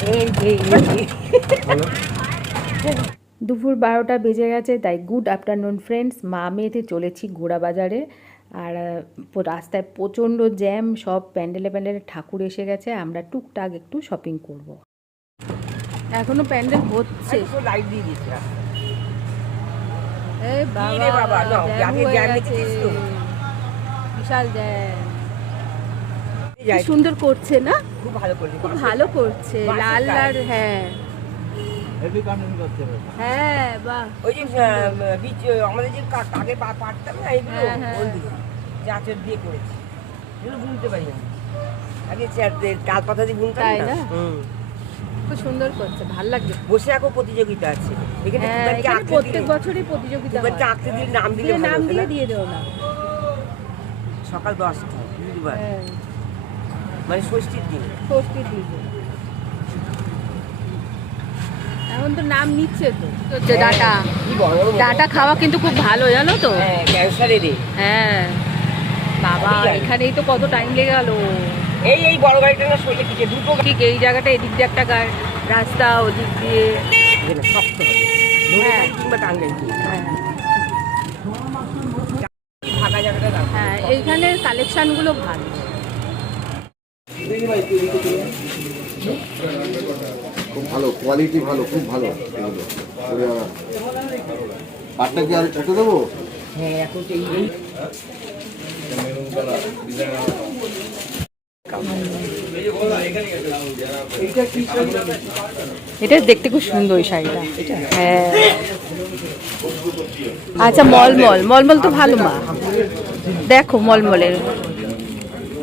দুপুর বারোটা বেজে গেছে তাই গুড আফটারনুন ফ্রেন্ডস মা মেয়েতে চলেছি ঘোড়া বাজারে। আর রাস্তায় প্রচণ্ড জ্যাম সব প্যান্ডেলে প্যান্ডেলে ঠাকুর এসে গেছে। আমরা টুকটাক একটু শপিং করব। এখনও প্যান্ডেল হচ্ছে। লাইট দিয়ে দিয়েছে বাবা? বিশাল জ্যাম সুন্দর করছে না? খুব ভালো করলি খুব ভালো করছে লাল লাল হ্যাঁ। হ্যাঁ বাহ ওই যে বীজ আমাদের যে কা- কাকে পা পারতাম না এগুলো হ্যাঁ, হ্যাঁ। দিয়ে করেছি। এগুলো বুনতে পারি না আগে তাল পাতা দিয়ে বুনতাম তাই না। খুব সুন্দর করছে ভালো লাগছে। বসে রাখো প্রতিযোগিতা আছে। এখানে এখানে প্রত্যেক বছরই প্রতিযোগিতা হয়। দুবারকে আঁকতে দিলে নাম দিলে নাম দিয়ে দিয়ে দেও না। সকাল দশটা বুধবার। মানে ষষ্ঠীর দিন। ষষ্ঠীর দিকে এখন তো নাম নিচ্ছে তো। হচ্ছে ডাটা। কি বড় বড় ডাটা খাওয়া কিন্তু খুব ভালো জানো তো? হ্যাঁ ক্যান্সারের হ্যাঁ। বাবা এখানেই তো কত টাইম লেগে গেল। এই এই বড় গাড়িটা না শরীরে কিছু দুটো ঠিক এই জায়গাটা এদিক দিয়ে একটা গা- রাস্তা ওদিক দিয়ে শক্ত হ্যাঁ। কিংবা টাঙ্গে হ্যাঁ। হ্যাঁ এইখানের কালেকশনগুলো ভালো। খুব ভালো কোয়ালিটি ভালো, খুব ভালো। এগুলো পাটটা কি আর ছোট দেবো? হ্যাঁ এটা দেখতে খুব সুন্দর শাড়িটা। হ্যাঁ। আচ্ছা মলমল। মলমল তো ভালো, মা। দেখো মলমলের।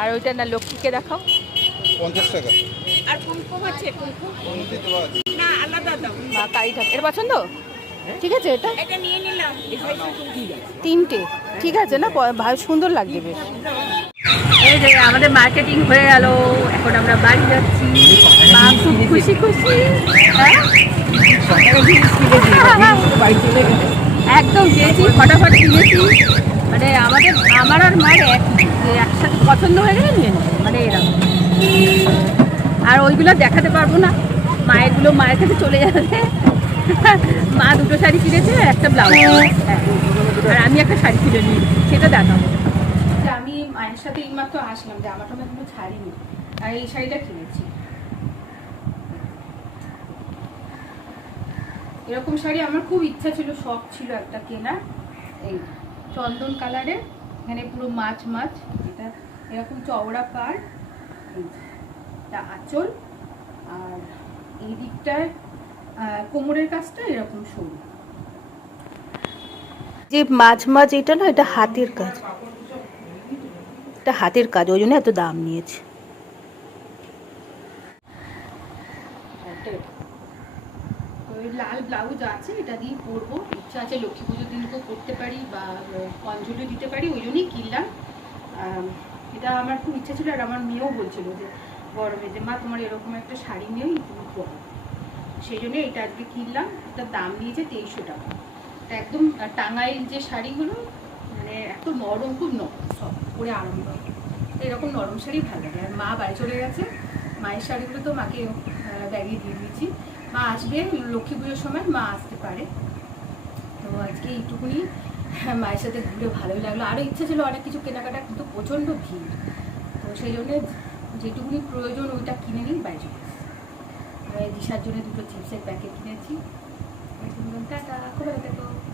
আর ওইটা না লক্ষ্মীকে দেখাও। পঞ্চাশ টাকা। আর কুমকুম আছে কুমকুম? না আলাদা দাম মা কালী ঠাকুর। এটা পছন্দ? ঠিক আছে এটা? এটা নিয়ে নিলাম। তিনটে। ঠিক আছে না? ভালো সুন্দর লাগবে বেশ। এই যে আমাদের মার্কেটিং হয়ে গেল। এখন আমরা বাড়ি যাচ্ছি। মা খুব খুশি খুশি। হ্যাঁ? বাড়ি একদম গেছি ফটাফট কিনেছি। আমার আর মায়ের একসাথে পছন্দ হয়ে গেলে নিয়ে মানে এরকম। আর ওইগুলো দেখাতে পারব না। মায়েরগুলো মায়ের কাছে চলে যাবে। মা দুটো শাড়ি কিনেছে একটা ব্লাউজ। আর আমি একটা শাড়ি কিনে নিই, সেটা দেখাবো। আমি মায়ের সাথে এইমাত্র আসলাম যে জামা টামা এখনও ছাড়িনি আর এই শাড়িটা কিনেছি। এরকম শাড়ি আমার খুব ইচ্ছা ছিল, শখ ছিল একটা কেনা এই চন্দন কালারের। এখানে পুরো মাছ মাছ। এটা এরকম চওড়া পার আঁচল। আর এই দিকটায় কোমরের কাজটা এরকম সরু। যে মাছ মাছ এটা না এটা হাতের কাজ। এটা হাতের কাজ ওই জন্য এত দাম নিয়েছে। ওই লাল ব্লাউজ আছে, এটা দিয়ে পরবো। ইচ্ছা আছে লক্ষ্মী পুজোর দিনকেও করতে পারি বা অঞ্জলি দিতে পারি, ওই জন্যই কিনলাম। এটা আমার খুব ইচ্ছা ছিল আর আমার মেয়েও বলছিল যে গরমে যে, মা, তোমার এরকম একটা শাড়ি নেই, তুমি পরো। সেই জন্য এটা আজকে কিনলাম। এটার দাম নিয়েছে তেইশশো টাকা। এটা একদম টাঙ্গাইল যে শাড়িগুলো মানে এত নরম, খুব নরম সব পরে আরাম তো এরকম নরম শাড়ি ভালো লাগে। আর মা বাড়ি চলে গেছে, মায়ের শাড়িগুলো তো মাকে ব্যাগে দিয়ে দিয়েছি। মা আসবে লক্ষ্মী পুজোর সময় মা আসতে পারে। তো আজকে এইটুকুনি। হ্যাঁ, মায়ের সাথে ঘুরে ভালোই লাগল। আরও ইচ্ছা ছিল অনেক কিছু কেনাকাটা কিন্তু প্রচণ্ড ভিড়। তো সেই জন্যে যেটুকুনি প্রয়োজন ওইটা কিনে নিই বাইরে। আর দিশার জন্য দুটো চিপসের প্যাকেট কিনেছি। টাটা। খুব ভালো